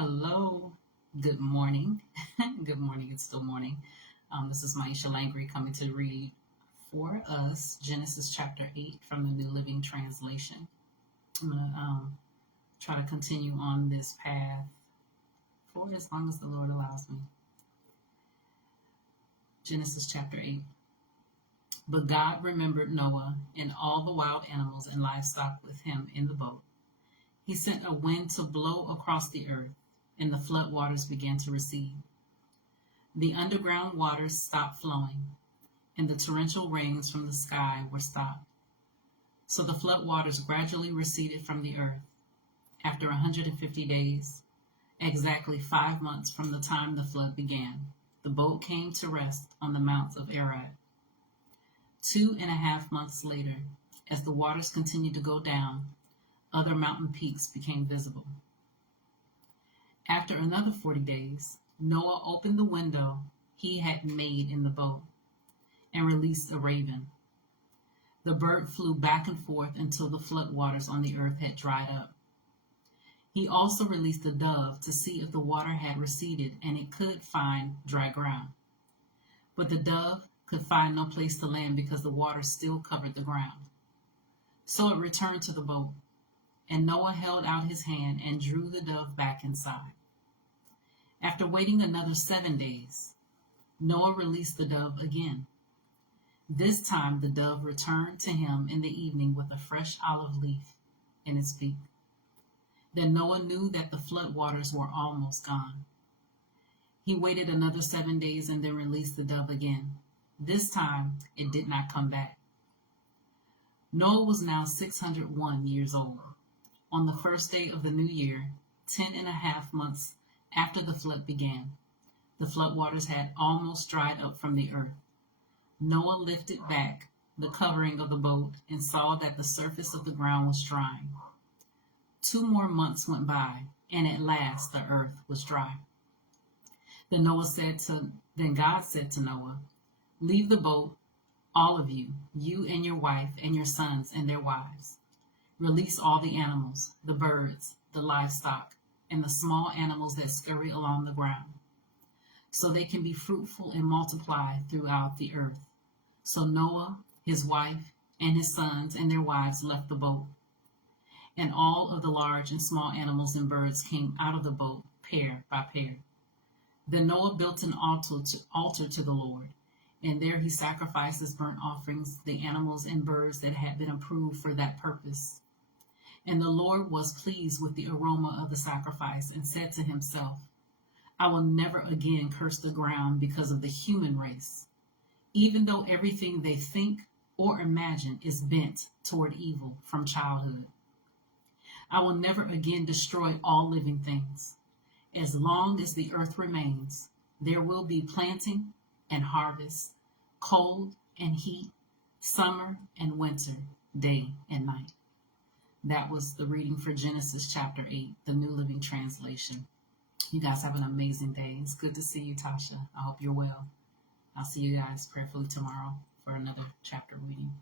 Hello. Good morning. Good morning. It's still morning. This is Myesha coming to read for us Genesis chapter 8 from the New Living Translation. I'm going to try to continue on this path for as long as the Lord allows me. Genesis chapter 8. But God remembered Noah and all the wild animals and livestock with him in the boat. He sent a wind to blow across the earth, and the flood waters began to recede. The underground waters stopped flowing, and the torrential rains from the sky were stopped. So the flood waters gradually receded from the earth. After 150 days, exactly 5 months from the time the flood began, the boat came to rest on the Mount of Arad. 2.5 months later, as the waters continued to go down, other mountain peaks became visible. After another 40 days, Noah opened the window he had made in the boat and released a raven. The bird flew back and forth until the flood waters on the earth had dried up. He also released a dove to see if the water had receded and it could find dry ground. But the dove could find no place to land because the water still covered the ground. So it returned to the boat, and Noah held out his hand and drew the dove back inside. After waiting another 7 days, Noah released the dove again. This time the dove returned to him in the evening with a fresh olive leaf in its beak. Then Noah knew that the flood waters were almost gone. He waited another 7 days and then released the dove again. This time it did not come back. Noah was now 601 years old. On the first day of the new year, 10.5 months after the flood began, the flood waters had almost dried up from the earth. Noah lifted back the covering of the boat and saw that the surface of the ground was drying. 2 more months went by, and at last the earth was dry. Then God said to Noah, "Leave the boat, all of you, you and your wife and your sons and their wives. Release all the animals, the birds, the livestock, and the small animals that scurry along the ground, so they can be fruitful and multiply throughout the earth." So Noah, his wife, and his sons and their wives left the boat, and all of the large and small animals and birds came out of the boat, pair by pair. Then Noah built an altar to the Lord, and there he sacrificed as burnt offerings the animals and birds that had been approved for that purpose. And the Lord was pleased with the aroma of the sacrifice and said to himself, "I will never again curse the ground because of the human race, even though everything they think or imagine is bent toward evil from childhood. I will never again destroy all living things. As long as the earth remains, there will be planting and harvest, cold and heat, summer and winter, day and night." That was the reading for Genesis chapter 8, the New Living Translation. You guys have an amazing day. It's good to see you, Tasha. I hope you're well. I'll see you guys prayerfully tomorrow for another chapter reading.